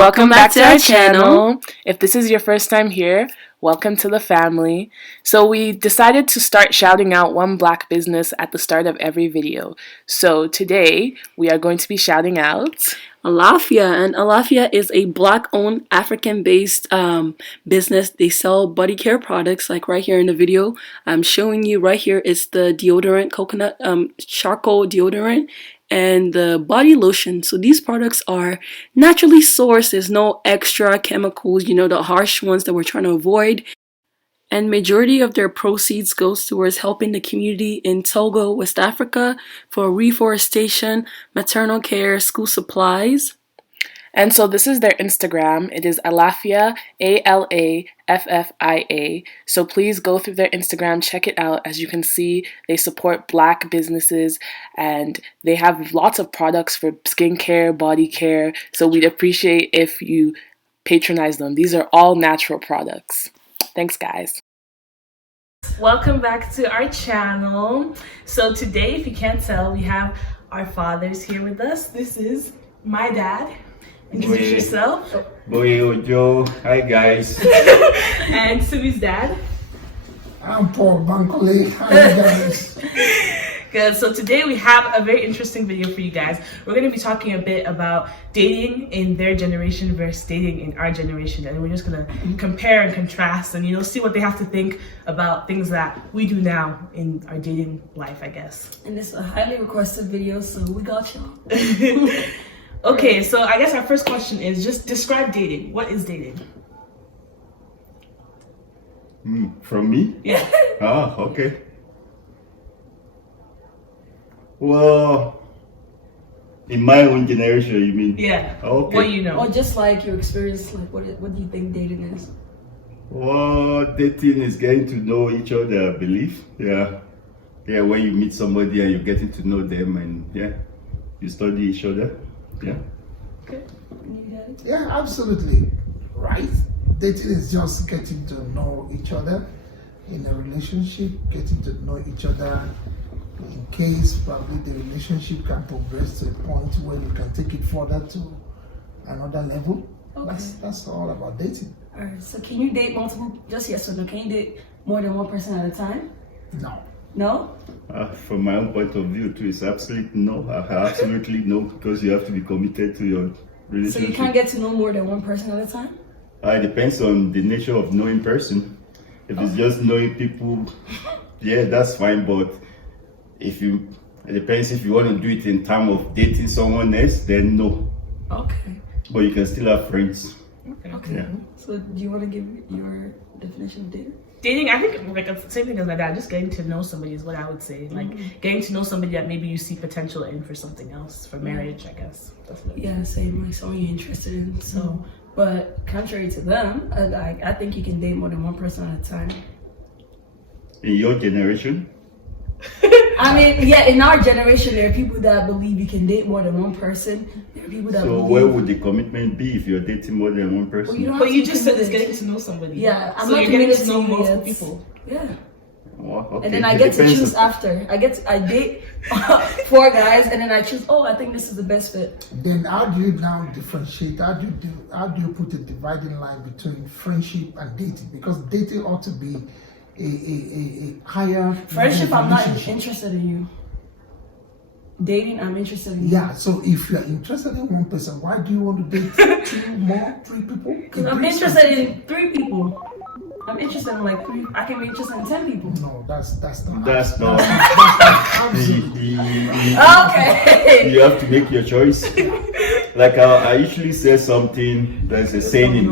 Welcome back to our channel. If this is your first time here, welcome to the family. So we decided to start shouting out one black business at the start of every video. So today we are going to be shouting out Alafia, and Alafia is a black-owned, African-based business. They sell body care products, like right here in the video. I'm showing you right here. It's the deodorant, coconut charcoal deodorant, and the body lotion. So these products are naturally sourced. There's no extra chemicals, the harsh ones that we're trying to avoid. And majority of their proceeds goes towards helping the community in Togo, West Africa, for reforestation, maternal care, school supplies. And so this is their Instagram. It is Alafia, Alaffia. So please go through their Instagram, check it out. As you can see, they support black businesses and they have lots of products for skincare, body care. So we'd appreciate if you patronize them. These are all natural products. Thanks, guys. Welcome back to our channel. So today, if you can't tell, we have our fathers here with us. This is my dad. Introduce yourself. Boy Ojo. Hi guys. And Subi's dad. I'm Paul Bankole. Hi guys. Good. So today we have a very interesting video for you guys. We're going to be talking a bit about dating in their generation versus dating in our generation, and we're just going to compare and contrast and see what they have to think about things that we do now in our dating life, I guess. And it's a highly requested video, so we got y'all. Okay, so I guess our first question is just describe dating. What is dating? From me? Yeah. Ah, okay. Well, in my own generation, you mean? Yeah. Okay. What you know? Or just like your experience, like what do you think dating is? Well, dating is getting to know each other, I believe. Yeah. Yeah, when you meet somebody and you're getting to know them and you study each other. Yeah. Okay. Yeah, absolutely. Right. Dating is just getting to know each other in a relationship, getting to know each other in case probably the relationship can progress to a point where you can take it further to another level. Okay. That's all about dating. All right. So can you date multiple? Just yes or no? Can you date more than one person at a time? No. No. From my own point of view, too, it's absolutely no. Absolutely no, because you have to be committed to your relationship. So you can't get to know more than one person at a time? It depends on the nature of knowing person. If it's just knowing people, yeah, that's fine. But it depends if you want to do it in terms of dating someone else, then no. Okay. But you can still have friends. Okay. Yeah. So do you want to give your definition of dating? Dating, I think like the same thing as my dad, just getting to know somebody is what I would say. Like getting to know somebody that maybe you see potential in for something else, for marriage, I guess. That's what Same, like someone you're interested in. So, but contrary to them, I think you can date more than one person at a time. In your generation? I mean, yeah, in our generation, there are people that believe you can date more than one person. There are people that So where would the commitment be if you're dating more than one person? But you just said it's getting to know somebody. Yeah, I'm so not you're getting to know you multiple yet. people. Yeah. Well, okay. And then I It get to depends choose on- after. I date 4 guys, and then I choose. Oh, I think this is the best fit. Then how do you now differentiate? How do you put a dividing line between friendship and dating? Because dating ought to be a higher Friendship, I'm not relationship. interested in you. Dating, I'm interested in you. Yeah, so if you're interested in one person, why do you want to date 2 more, 3 people? I'm interested in 3 people. I'm interested in like 3. I can be interested in 10 people. No, that's not. That's not. Okay. You have to make your choice. Like I usually say something. There's a saying in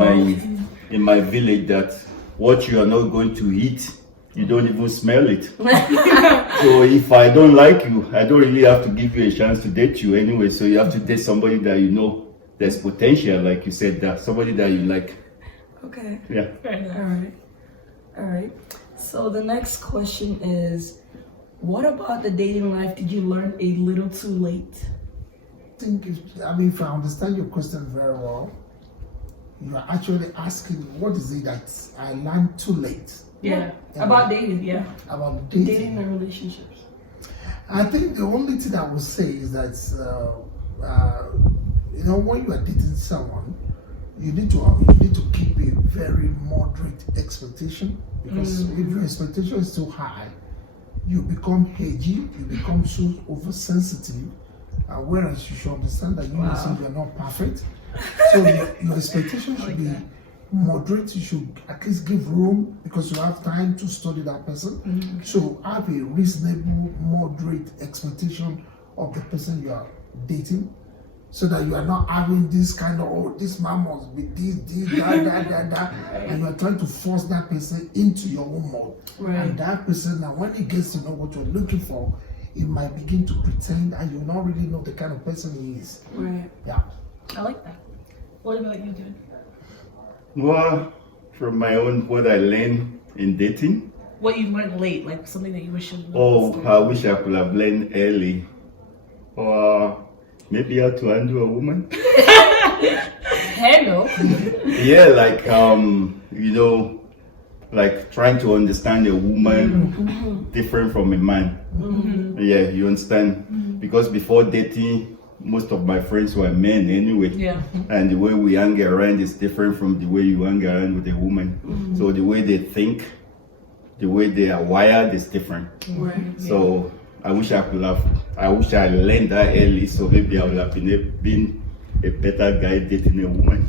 my village that what you are not going to eat, you don't even smell it. So if I don't like you, I don't really have to give you a chance to date you anyway. So you have to date somebody that you know there's potential, like you said, that somebody that you like. Okay. Yeah. All right. So the next question is, what about the dating life did you learn a little too late? If I understand your question very well, you are actually asking what is it that I learned too late? Yeah. About dating. Yeah. About Dating and relationships. I think the only thing I would say is that when you are dating someone, you need to keep a very moderate expectation, because if your expectation is too high, you become hedgy, you become so oversensitive, whereas you should understand that you yourself are not perfect. So your expectation should be moderate. You should at least give room, because you have time to study that person. So have a reasonable, moderate expectation of the person you are dating, so that you are not having this kind of, oh, this man must be this, that, and you are trying to force that person into your own mold. And that person, now when he gets to know what you're looking for, he might begin to pretend, and you not really know the kind of person he is. Yeah. I like that. What about you, dude? Well, from my own, what I learned in dating. What you learned late, like something that you wish you learned. Oh, I wish I could have learned early. Or maybe how to handle a woman. Hello. Yeah, like you know, like trying to understand a woman different from a man. Yeah, you understand? Because before dating, most of my friends were men anyway. Yeah. And the way we hang around is different from the way you hang around with a woman. So the way they think, the way they are wired is different. So I wish I learned that early, so maybe I would have been a better guy dating a woman.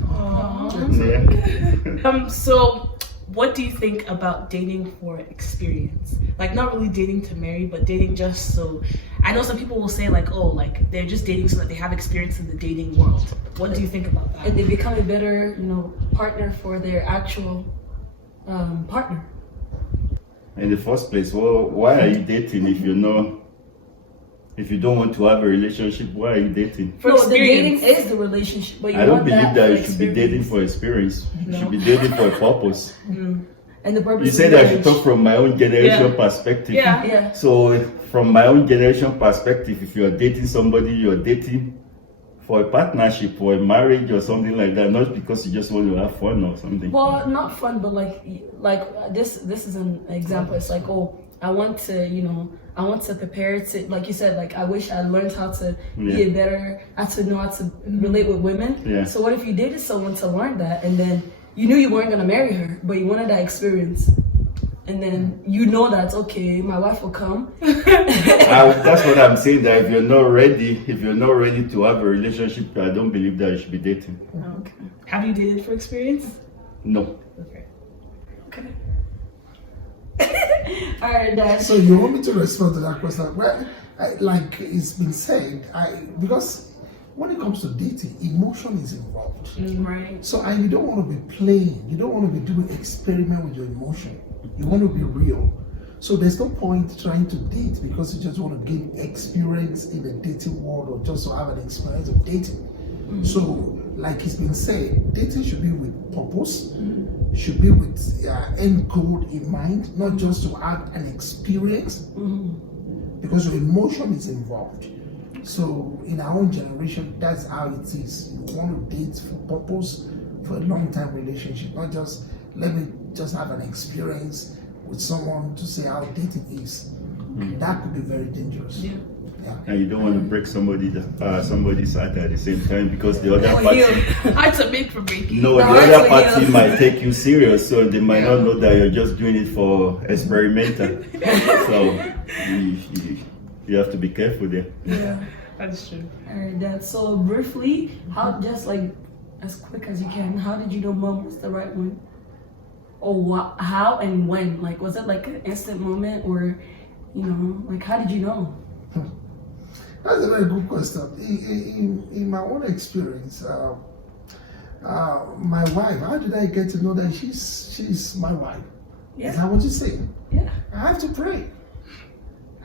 Yeah. So what do you think about dating for experience? Like, not really dating to marry, but dating just so, I know some people will say like, oh, like they're just dating so that they have experience in the dating world. What do you think about that? And they become a better, partner for their actual partner. In the first place, well, why are you dating if you don't want to have a relationship? Why are you dating? For the dating experience. is the relationship, but you I don't want believe that for you should be dating for experience. You No. should be dating for a purpose. And the purpose You is said I should marriage. talk from my own generation Yeah. perspective. Yeah. So from my own generation perspective, if you're dating somebody, you're dating for a partnership, for a marriage or something like that, not because you just want to have fun or something. Well, not fun, but like this is an example. It's like, oh, I want to prepare to, like you said, like I wish I learned how to be a better, how to know how to relate with women. Yeah. So what if you dated someone to learn that, and then you knew you weren't gonna marry her, but you wanted that experience, and then you know that, okay, my wife will come. That's what I'm saying, that if you're not ready to have a relationship, I don't believe that you should be dating. Okay. Have you dated for experience? No. Okay. All right, Dad. So you want me to respond to that question? Well, like it's been said, because when it comes to dating, emotion is involved. Right. So you don't want to be playing. You don't want to be doing experiment with your emotion. You want to be real. So there's no point trying to date because you just want to gain experience in the dating world, or just to have an experience of dating. So, like it's been said, dating should be with purpose, should be with end goal in mind, not just to have an experience, because your emotion is involved. So, in our own generation, that's how it is. You want to date for purpose, for a long-time relationship, not just let me just have an experience with someone to say how dating is. That could be very dangerous. Yeah. And you don't want to break somebody's heart at the same time, because the other party, Hard to make for breaking. the other party might take you serious, so they might not know that you're just doing it for experimental. So you have to be careful there. Yeah. That's true. All right, Dad. So briefly, how, just like as quick as you can, how did you know Mom was the right one? Or how and when? Like, was it like an instant moment, or like how did you know? That's a very good question. In my own experience, my wife, how did I get to know that she's my wife? Yeah. Is that what you say? Yeah. I have to pray.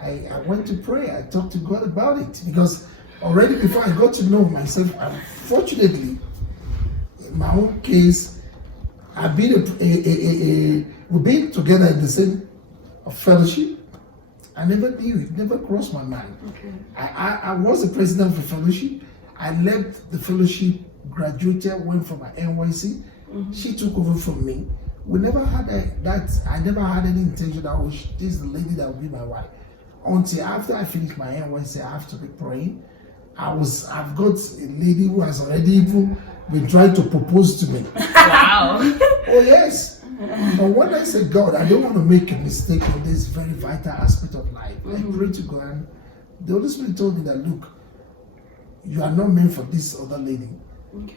I went to pray. I talked to God about it, because already before I got to know myself, unfortunately, in my own case, I've been we've been together in the same fellowship. I never knew it, never crossed my mind. Okay. I was the president of the fellowship. I left the fellowship, graduated, went for my NYC. She took over from me. We never had I never had any intention that this is the lady that will be my wife. Until after I finished my NYC, I have to be praying. I've got a lady who has already even been trying to propose to me. Wow. Oh yes. But when I say God, I don't want to make a mistake on this very vital aspect of life. I pray to God, and the Holy Spirit told me that, look, you are not meant for this other lady. Okay.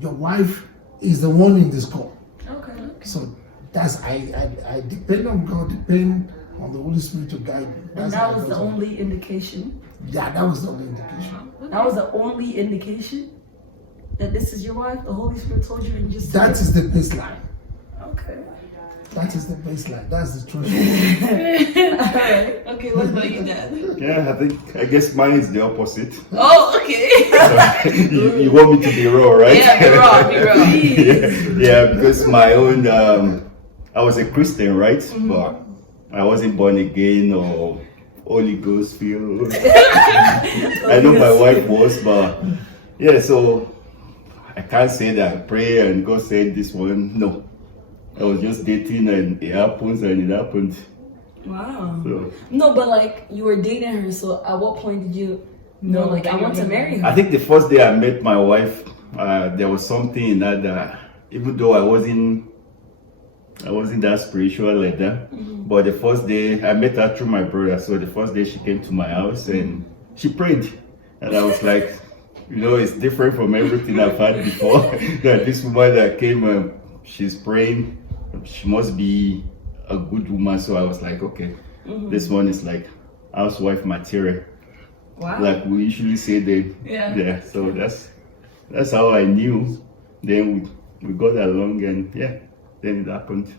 Your wife is the one in this call. Okay. So that's I depend on God, depend on the Holy Spirit to guide me. And that was the only indication. Yeah, that was the only indication. That was the only indication that this is your wife. The Holy Spirit told you, and just That is the baseline. okay. That is the baseline. That's the truth. Alright. Okay, what about you, Dad? Yeah, I guess mine is the opposite. Oh, okay. You want me to be raw, right? Yeah, be raw. Yeah, because my own, I was a Christian, right? But I wasn't born again or Holy Ghost filled. I know my wife was, but yeah, so I can't say that I pray and God said this one. No, I was just dating and it happens and it happened. Wow. So, No, but like you were dating her, so at what point did you know, like, I want to marry her? I think the first day I met my wife, there was something in that, even though I wasn't that spiritual like that, but the first day I met her through my brother. So the first day she came to my house and she prayed, and I was like, you know, it's different from everything I've had before. That this woman that came, she's praying, she must be a good woman. So I was like, okay, this one is like housewife material. Wow. Like we usually say that. Yeah. So that's how I knew. Then we got along, and yeah, then it happened.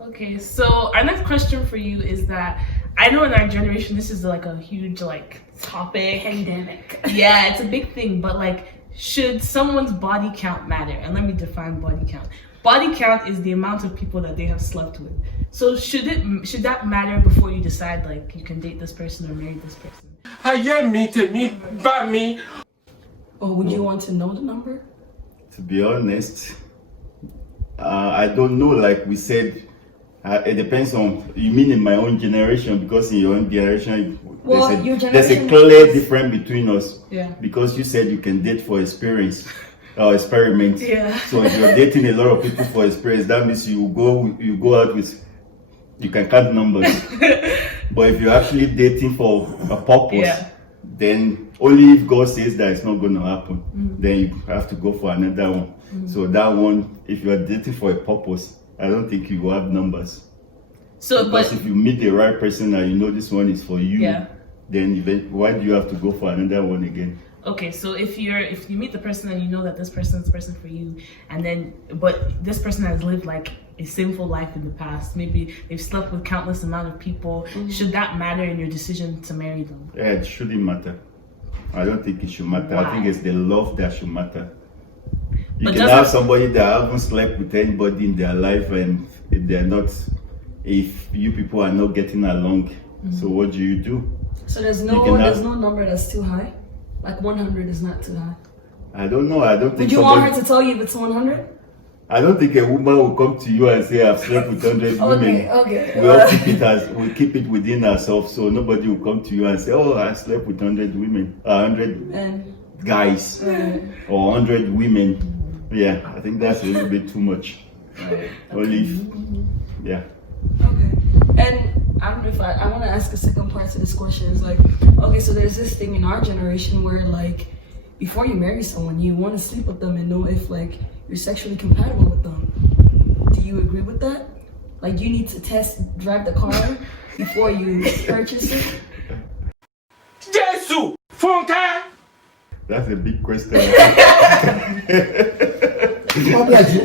Okay, so our next question for you is that I know in our generation this is like a huge like topic. Pandemic. Yeah, it's a big thing, but like, should someone's body count matter? And let me define body count. Body count is the amount of people that they have slept with. So should that matter before you decide like you can date this person or marry this person? Or would you want to know the number? To be honest, I don't know. Like we said, it depends on. You mean in my own generation? Because in your own generation, Well, your there's a generation clear difference between us. Yeah. Because you said you can date for experience or experiment. Yeah. So if you're dating a lot of people for experience, that means you go out with, you can count numbers. But if you're actually dating for a purpose, then only if God says that it's not going to happen, then you have to go for another one. So that one, if you're dating for a purpose, I don't think you will have numbers. So, Because if you meet the right person and you know this one is for you, Yeah. then why do you have to go for another one again? okay, so if you meet the person and you know that this person is the person for you, and then but this person has lived like a sinful life in the past, maybe they've slept with countless amount of people, should that matter in your decision to marry them? Yeah, it shouldn't matter. I don't think it should matter. Why? I think it's the love that should matter. You But can doesn't- have somebody that haven't slept with anybody in their life, and if you people are not getting along, so what do? So there's You no can have- number that's too high? Like 100 is not too high. I don't know. I don't think Would you want her to tell you if it's 100? I don't think a woman will come to you and say, I've slept with 100 women. Okay. We all keep it within ourselves, so nobody will come to you and say, oh, I slept with 100 women, 100 And guys, or 100 women. Yeah, I think that's a little bit too much. Only if, yeah. okay. And I don't know if I want to ask a second part to this question. Is like, okay, so there's this thing in our generation where like, before you marry someone, you want to sleep with them and know if like you're sexually compatible with them. Do you agree with that? Like, do you need to drive the car before you purchase it? Jesus! Fontaine! That's a big question. God bless you.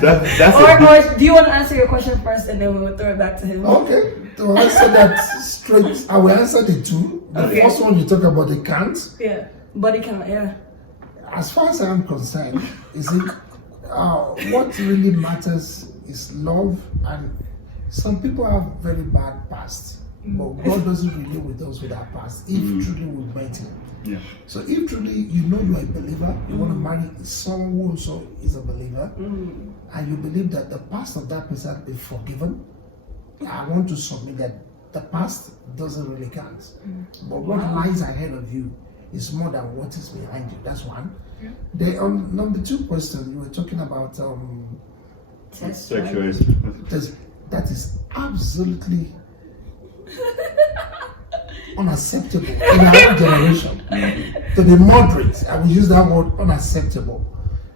That's Or do you want to answer your question first and then we will throw it back to him? Okay, to answer that straight, I will answer the two. The Okay. first one you talk about the count. Yeah. Body count, yeah. As far as I'm concerned, what really matters is love, and some people have very bad past, but God doesn't really with those with our past. If truly we met Him, yeah. so if truly you know you are a believer, you want to marry someone who also is a believer, and you believe that the past of that person is forgiven, I want to submit that the past doesn't really count, but what lies ahead of you It's more than what is behind you. That's one. Yeah. The number 2 question, you were talking about Sexual. that is absolutely unacceptable in our generation. To be moderate, I will use that word, unacceptable.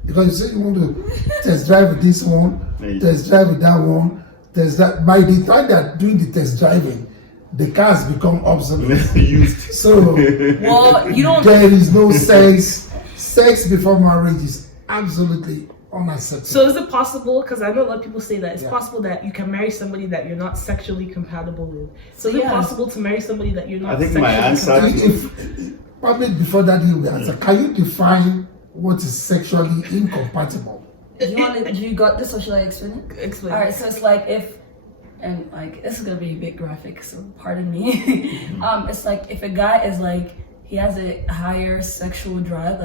Because you say you want to test drive with this one, test drive with that one, test that. By the time they're doing the test driving, the cars become obsolete. Used. So Well, you don't. there is no sex. Sex before marriage is absolutely unacceptable. So is it possible, because I know a lot of people say that it's Yeah. possible that you can marry somebody that you're not sexually compatible with. So is it Yeah. possible to marry somebody that you're not I think sexually my answer compatible with? If probably before that you will answer, can you define what is sexually incompatible? You got this, or should I explain it? Explain. All right, so it's like if, and like this is gonna be a bit graphic, so pardon me. It's like if a guy is like he has a higher sexual drive,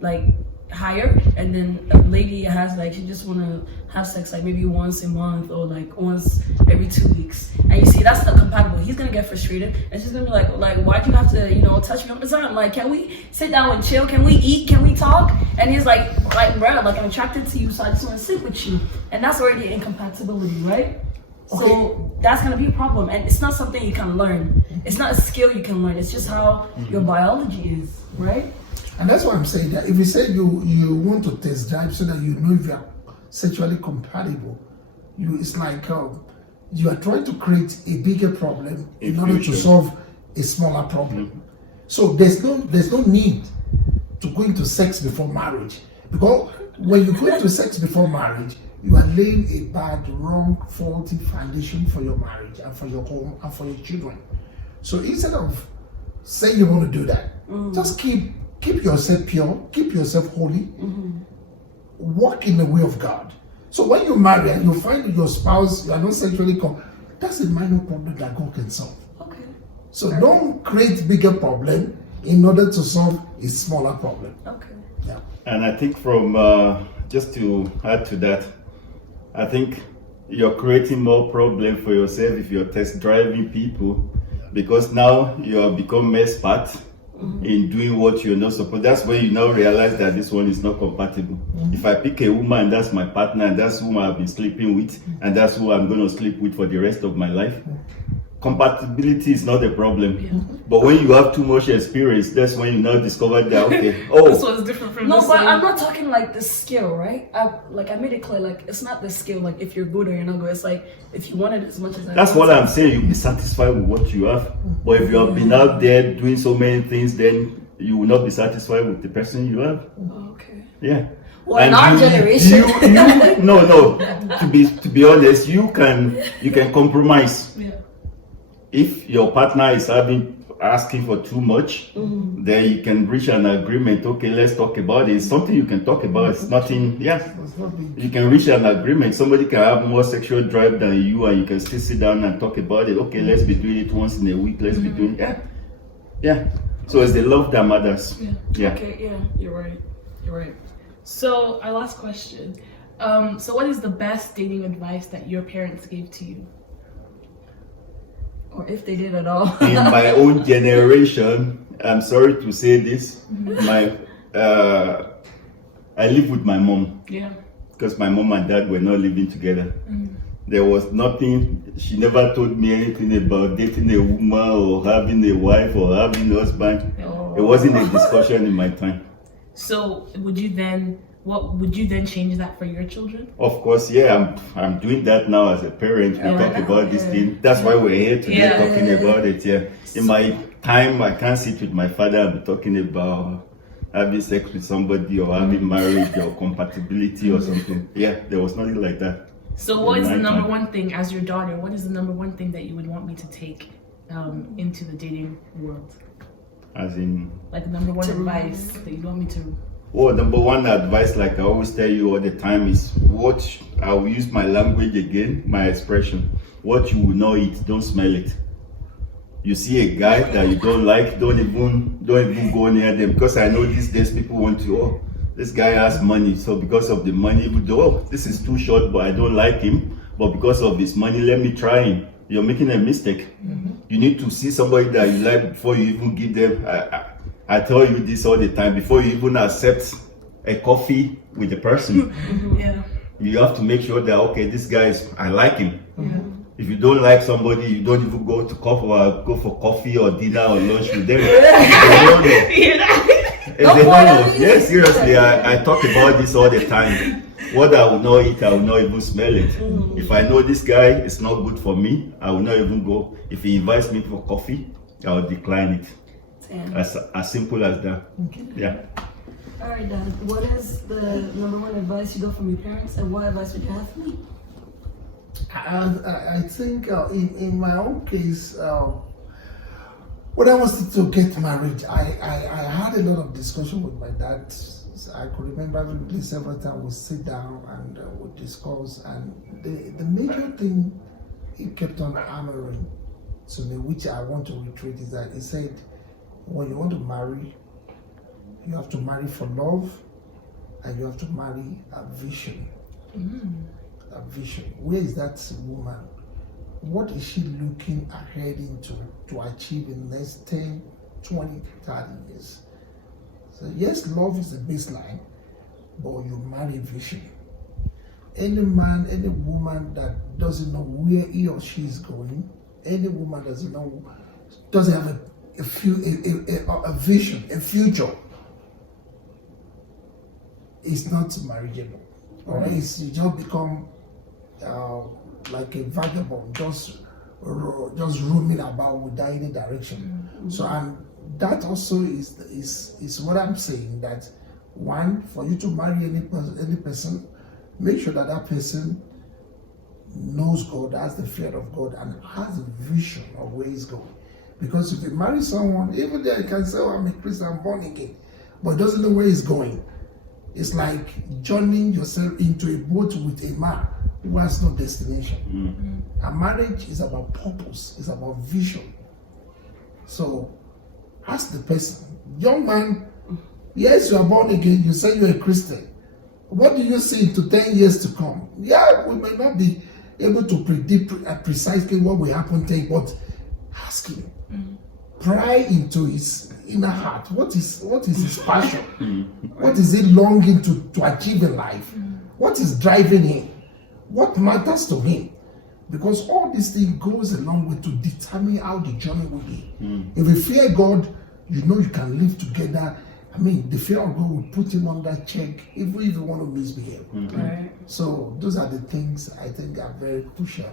like higher, and then a lady has like she just wanna have sex like maybe once a month or like once every 2 weeks, and you see that's not compatible. He's gonna get frustrated, and she's gonna be like why'd you have to touch me all the time? Like, can we sit down and chill? Can we eat? Can we talk? And he's like bro, like I'm attracted to you, so I just want to sit with you, and that's already incompatibility, right? Okay. So that's gonna be a problem, and it's not something you can learn. It's not a skill you can learn. It's just how your biology is, right? And that's why I'm saying that if you say you want to test drive so that you know if you are sexually compatible, it's like you are trying to create a bigger problem in order to solve a smaller problem. So there's no need to go into sex before marriage, because when you go into sex before marriage, you are laying a bad, wrong, faulty foundation for your marriage and for your home and for your children. So instead of saying you want to do that, just keep yourself pure, keep yourself holy, walk in the way of God. So when you marry and you find your spouse, you are not sexually that's a minor problem that God can solve. Okay. So don't create bigger problem in order to solve a smaller problem. Okay. Yeah. And I think from just to add to that, I think you're creating more problem for yourself if you're test driving people, because now you have become expert in doing what you're not supposed. That's when you now realize that this one is not compatible. If I pick a woman and that's my partner and that's who I've been sleeping with and that's who I'm going to sleep with for the rest of my life, compatibility is not a problem. But when you have too much experience, that's when you now discover that This one's different from No, this but one. I'm not talking like the skill, right? I made it clear, like it's not the skill, like if you're good or you're not good. It's like if you want it as much as I that's want what it. I'm saying. You'll be satisfied with what you have. But if you have been out there doing so many things, then you will not be satisfied with the person you have. Okay. Yeah. Well, in our generation. No. To be honest, you can compromise. Yeah. If your partner is asking for too much, then you can reach an agreement. Okay, let's talk about it. It's something you can talk about. It's nothing. Yeah. It's not big. You can reach an agreement. Somebody can have more sexual drive than you, and you can still sit down and talk about it. Okay, let's be doing it once in a week. Let's be doing yeah. So it's the love that matters. Yeah. Okay, yeah, you're right. You're right. So our last question. So what is the best dating advice that your parents gave to you? Or if they did at all. In my own generation, I'm sorry to say this, I live with my mom. Yeah. Because my mom and dad were not living together. There was nothing, she never told me anything about dating a woman or having a wife or having a husband. It wasn't a discussion in my time. So would you then change that for your children? Of course, yeah, I'm doing that now as a parent. We talk about this thing. That's why we're here today talking about it. Yeah. In my time, I can't sit with my father and be talking about having sex with somebody or having marriage or compatibility or something. Yeah, there was nothing like that. So what is the number one thing, as your daughter, what is the number one thing that you would want me to take into the dating world? As in, Like the number one advice that you want me to... well, number one advice, like I always tell you all the time, is I will use my language again, my expression. What you will not eat, don't smell it. You see a guy that you don't like, don't even go near them, because I know these days people want to, this guy has money, so because of the money, even though this is too short, but I don't like him, but because of his money, let me try him. You're making a mistake. You need to see somebody that you like before you even give them. I tell you this all the time. Before you even accept a coffee with the person, Yeah. you have to make sure that, okay, this guy I like him. If you don't like somebody, you don't even go to coffee or go for coffee or dinner or lunch with them. They don't know. They don't know. Yes, seriously, I talk about this all the time. What I will not eat, I will not even smell it. If I know this guy is not good for me, I will not even go. If he invites me for coffee, I will decline it. Damn. As simple as that. Yeah. All right, Dad. What is the number one advice you got from your parents, and what advice would you have for me? I think in my own case, when I was to get married, I had a lot of discussion with my dad. I could remember vividly several times we sit down and we discuss, and the major thing he kept on hammering to me, which I want to reiterate, is that he said, when you want to marry, you have to marry for love, and you have to marry a vision. A vision. Where is that woman? What is she looking ahead into to achieve in the next 10, 20, 30 years? So yes, love is the baseline, but you marry vision. Any man, any woman that doesn't know where he or she is going, any woman doesn't have a vision, a future, it's not marriageable. Or else you just become like a vagabond, just roaming about without any direction. So, and that also is what I'm saying, that one, for you to marry any person, make sure that that person knows God, has the fear of God, and has a vision of where he's going. Because if you marry someone, even there you can say, oh, I'm a Christian, I'm born again, but doesn't know where he's going. It's like joining yourself into a boat with a man who has no destination. A marriage is about purpose, it's about vision. So ask the person, young man, yes, you are born again, you say you're a Christian. What do you see into 10 years to come? Yeah, we may not be able to predict precisely what will happen 10, but ask him. Pry into his inner heart. What is his passion? What is he longing to achieve in life? What is driving him? What matters to him? Because all these things goes a long way to determine how the journey will be. If you fear God, you know you can live together. I mean, the fear of God will put him under check, even if you want to misbehave. Right. So those are the things I think are very crucial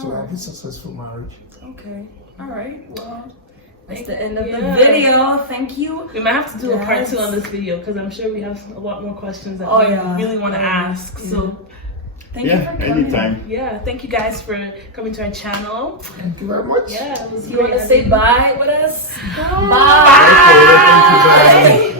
to have a successful marriage. Okay. All right. Well, that's the end of the video. Thank you. We might have to do a part 2 on this video because I'm sure we have a lot more questions that we really want to ask. So thank you for coming. Anytime. yeah, thank you guys for coming to our channel. Thank you very much. Yeah, it was You want to say bye with us? Bye. Okay, thank you, bye.